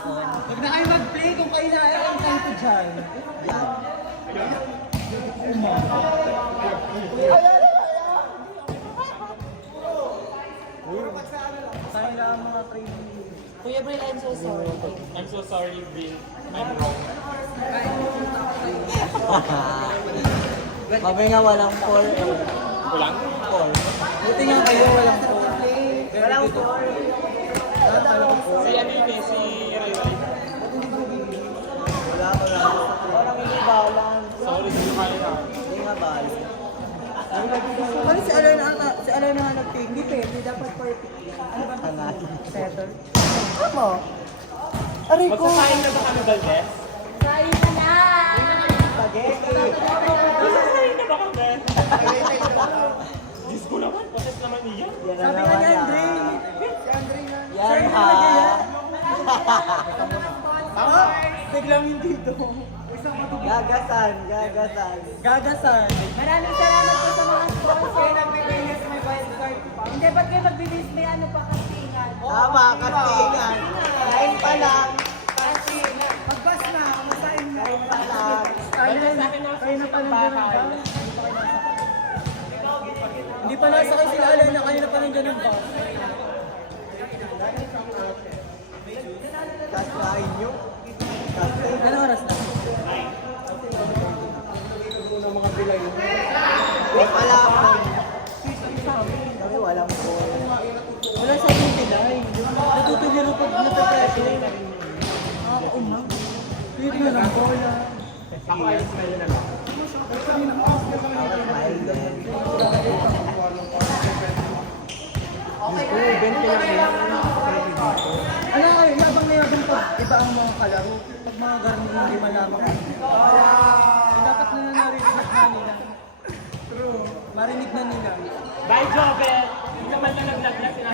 Huwag na kayo mag-play kung kayo na ang time ko dyan. Sayang lang ang mga training. Kuya Bril, I'm so sorry. I'm so sorry, Bill. I'm wrong. Babay nga walang call. Walang? Call. Buti nga kayo walang call. Walang call. Si ano yun eh, si Ray Ray. Wala. Walang hindi balance. Sorry, hindi kaya na. Hindi nga balance. Ano si Alana nga nag-take? Hindi pwede, dapat perfect. Ano ba? Settle. Ano? Aray ko! Magsasayin na ba kami, Valdez? Kain na na! Spaghetti! Magsasayin na ba kami? Diyos ko naman, patas naman niya. Sabi nga ni Andre. Yan ha! Tama! Biglang hindi dito. Gagasan! Maraming salamat po sa mga sponsor. nagbibigay may wildcard pa. Hindi, ba't kayo magbibis may ano pa kastingan? Tama, kastingan. Kain pa lang. Magbas na, masahin na. Kain pa lang. Kayo na pala bahay. Hindi pa nasakay sila Alana, kanina pa nang ganun ba? Kaskain nyo? Anong oras na? May pala ako. Kami walang call. Wala sa akin sila eh. Natutuliro pag natapreso. Nakakauna. Pwede nga ng bola. Ako ay smell na lang. Ano kayo, yabang na yabang pag iba ang mga kalaro. Pag mga ganun hindi malaman. Dapat na narinig na nila. True. Marinig na nila. Bye, Jobel! Hindi naman na naglag na sila.